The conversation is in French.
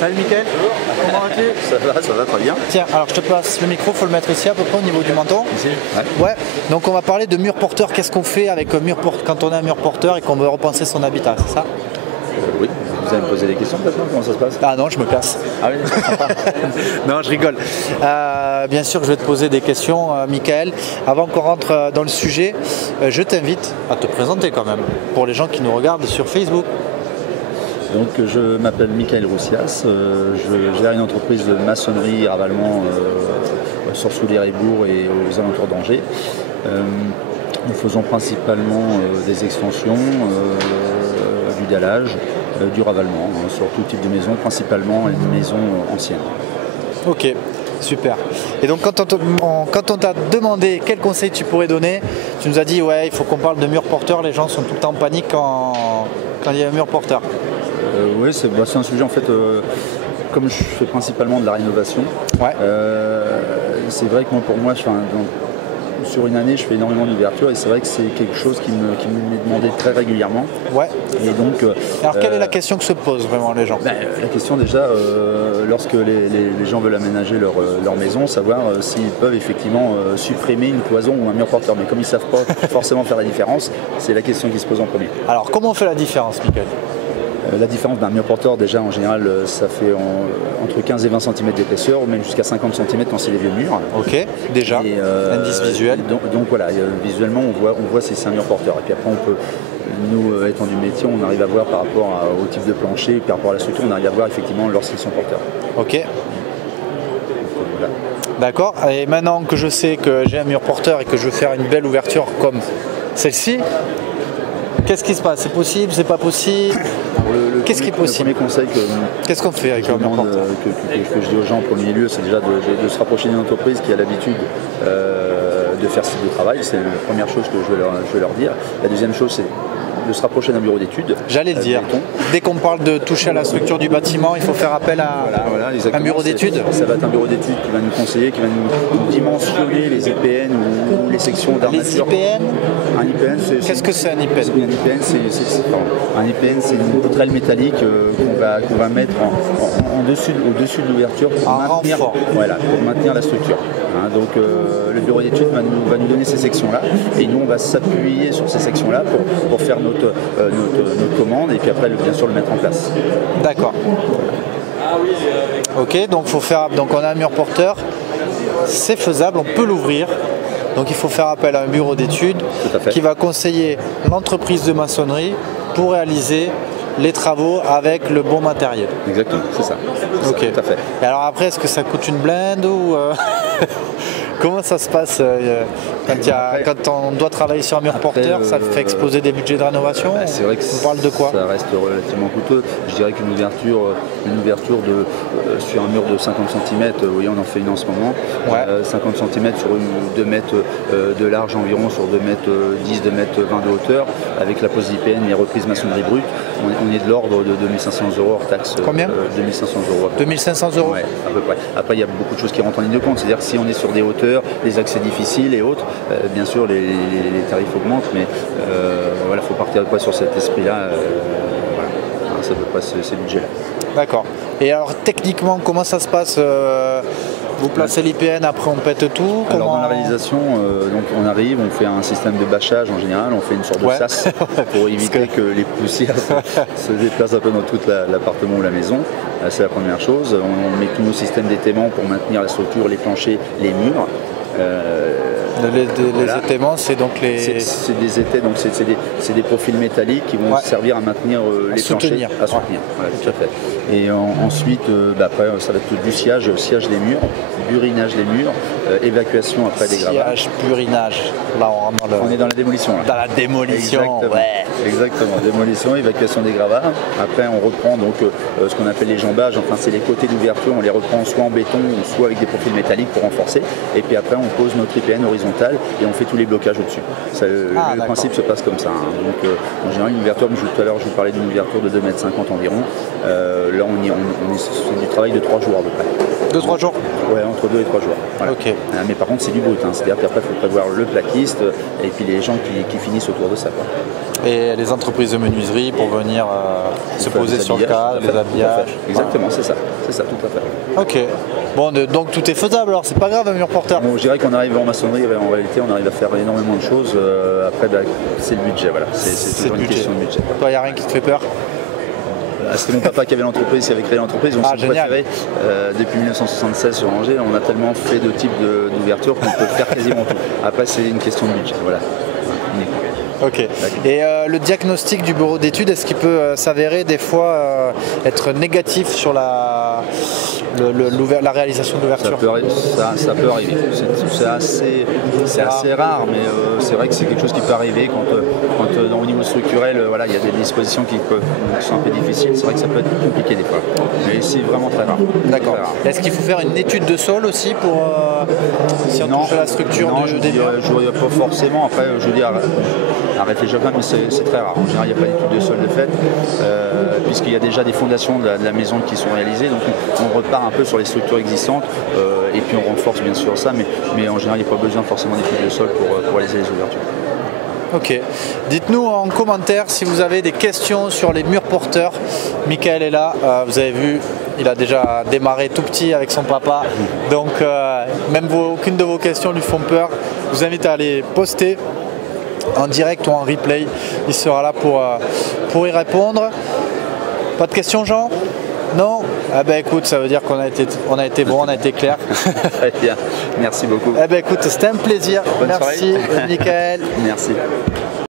Salut Mickaël, comment vas-tu? Ça va très bien. Tiens, alors je te passe le micro, faut le mettre ici à peu près au niveau du menton. Ici? Ouais. Donc on va parler de mur porteur. Qu'est-ce qu'on fait avec quand on a un mur porteur et qu'on veut repenser son habitat, c'est ça? Oui. Vous allez me poser des questions peut-être, comment ça se passe? Ah non, je me casse. Ah oui, c'est sympa. Non, je rigole. Bien sûr, je vais te poser des questions, Mickaël. Avant qu'on rentre dans le sujet, je t'invite à te présenter quand même, pour les gens qui nous regardent sur Facebook. Donc je m'appelle Mickaël Roussias, je gère une entreprise de maçonnerie ravalement sur Soulières-et-Bourg et aux alentours d'Angers. Nous faisons principalement des extensions, du dallage, du ravalement, sur tout type de maison, principalement une maison ancienne. Ok, super. Et donc quand on t'a demandé quel conseil tu pourrais donner, tu nous as dit ouais, il faut qu'on parle de mur porteur, les gens sont tout le temps en panique quand il y a un mur porteur. Oui, c'est un sujet en fait, comme je fais principalement de la rénovation, ouais. C'est vrai que moi, pour moi, sur une année, je fais énormément d'ouvertures et c'est vrai que c'est quelque chose qui m'est demandé très régulièrement. Ouais. Et donc, alors quelle est la question que se posent vraiment les gens? La question déjà, lorsque les gens veulent aménager leur maison, savoir s'ils peuvent effectivement supprimer une cloison ou un mur porteur. Mais comme ils ne savent pas forcément faire la différence, c'est la question qui se pose en premier. Alors comment on fait la différence, Mickaël? La différence d'un mur porteur, déjà en général, ça fait entre 15 et 20 cm d'épaisseur, ou même jusqu'à 50 cm quand c'est les vieux murs. Ok, déjà, indice visuel. Donc voilà, visuellement on voit si c'est un mur porteur. Et puis après on peut, nous étant du métier, on arrive à voir par rapport au type de plancher, par rapport à la structure, on arrive à voir effectivement lorsqu'ils sont porteurs. Ok. Voilà. D'accord, et maintenant que je sais que j'ai un mur porteur et que je veux faire une belle ouverture comme celle-ci, qu'est-ce qui se passe? C'est possible? C'est pas possible? Qu'est-ce qui est possible? Le premier conseil qu'est-ce qu'on fait avec un mur porteur que je dis aux gens en premier lieu, c'est déjà de se rapprocher d'une entreprise qui a l'habitude de faire ce type de travail. C'est la première chose que je vais leur dire. La deuxième chose, c'est de se rapprocher d'un bureau d'études. J'allais le dire. Dès qu'on parle de toucher à la structure du bâtiment, il faut faire appel à un bureau d'études. Ça va être un bureau d'études qui va nous conseiller, qui va nous dimensionner les IPN ou les sections d'armature. Les IPN? Un IPN, qu'est-ce que c'est un IPN? Un IPN, c'est une poutrelle métallique qu'on va mettre au-dessus de l'ouverture pour maintenir la structure. Donc le bureau d'études va nous donner ces sections-là et nous on va s'appuyer sur ces sections-là pour faire notre commande et puis après bien sûr le mettre en place. D'accord. Ok, donc on a un mur porteur, c'est faisable, on peut l'ouvrir. Donc il faut faire appel à un bureau d'études qui va conseiller l'entreprise de maçonnerie pour réaliser les travaux avec le bon matériel. Exactement, c'est ça. Ok. Tout à fait. Et alors après, est-ce que ça coûte une blinde ou comment ça se passe quand on doit travailler sur un mur porteur, ça fait exploser des budgets de rénovation? C'est vrai que on parle de quoi? Ça reste relativement coûteux. Je dirais qu'une ouverture sur un mur de 50 cm, oui, on en fait une en ce moment. Ouais. 50 cm sur 2 mètres de large environ, sur 2 mètres 10, 2 mètres 20 de hauteur, avec la pose IPN et reprise maçonnerie brute. On est de l'ordre de 2500 € hors taxe. Combien? 2500 €. 2500 €? Ouais, à peu près. Après, il y a beaucoup de choses qui rentrent en ligne de compte. C'est-à-dire que si on est sur des hauteurs, des accès difficiles et autres, bien sûr, les tarifs augmentent, mais il faut partir sur cet esprit-là. Ça peut pas ces budgets-là. D'accord. Et alors, techniquement, comment ça se passe? Vous placez l'IPN, après on pète tout? Alors dans la réalisation, donc on arrive, on fait un système de bâchage en général, on fait une sorte de sas pour éviter que les poussières se déplacent un peu dans tout l'appartement ou la maison. C'est la première chose. On met tous nos systèmes d'étaiement pour maintenir la structure, les planchers, les murs. Les étaiements, c'est donc les... C'est des étais, donc c'est des profils métalliques qui vont servir à maintenir les planchers, à soutenir. Voilà, tout à fait. Et ensuite, après, ça va être du sciage des murs, burinage des murs, évacuation après des gravats. Sciage, burinage. Là, on est dans la démolition. Là. Dans la démolition, exactement. Ouais. Exactement, démolition, évacuation des gravats. Après, on reprend donc ce qu'on appelle les jambages. Enfin, c'est les côtés d'ouverture. On les reprend soit en béton, soit avec des profils métalliques pour renforcer. Et puis après, on pose notre IPN horizontale et on fait tous les blocages au-dessus. Le principe se passe comme ça. Donc, en général, une ouverture, tout à l'heure, je vous parlais d'une ouverture de 2,50 m environ. Là, c'est du travail de 3 jours à peu près. 2-3 jours? Ouais, entre 2 et 3 jours. Voilà. Ok. Mais par contre, c'est du brut. C'est-à-dire qu'après, il faut prévoir le plaquiste et puis les gens qui finissent autour de ça. Quoi. Et les entreprises de menuiserie pour venir se poser sur le cadre, les habillages. Exactement, c'est ça. C'est ça, tout à fait. Ok. Bon, donc tout est faisable alors, c'est pas grave un mur porteur. Bon, je dirais qu'on arrive en maçonnerie, en réalité, on arrive à faire énormément de choses. Après, c'est le budget. Voilà. C'est toujours une question de budget. Toi, il n'y a rien qui te fait peur? C'était mon papa qui avait l'entreprise, qui avait créé l'entreprise. On s'est préféré depuis 1976 sur Angers. On a tellement fait de types d'ouverture qu'on peut faire quasiment tout. Après, c'est une question de budget. Voilà. Ok. Et le diagnostic du bureau d'études, est-ce qu'il peut s'avérer des fois être négatif sur la réalisation de l'ouverture? Ça peut arriver. C'est assez rare, mais c'est vrai que c'est quelque chose qui peut arriver quand au niveau structurel, voilà, il y a des dispositions qui sont un peu difficiles. C'est vrai que ça peut être compliqué des fois. Mais c'est vraiment très rare. D'accord. Est-ce qu'il faut faire une étude de sol aussi pour si on touche à la structure des murs? Je ne dirais pas forcément. Après, je veux dire, à réfléchir quand même, mais c'est très rare. En général, il n'y a pas d'étude de sol de fait, puisqu'il y a déjà des fondations de la maison qui sont réalisées. Donc on repart un peu sur les structures existantes et puis on renforce bien sûr ça, mais en général, il n'y a pas besoin forcément d'étude de sol pour réaliser les ouvertures. Ok. Dites-nous en commentaire si vous avez des questions sur les murs porteurs. Michael est là, vous avez vu, il a déjà démarré tout petit avec son papa. Donc même aucune de vos questions lui font peur. Je vous invite à les poster en direct ou en replay. Il sera là pour y répondre. Pas de questions, Jean? Non? Ah ben écoute, ça veut dire qu'on a été bon, on a été clair. Très bien, merci beaucoup. Eh ben écoute, c'était un plaisir. Bonne merci, soirée. Michael. Merci.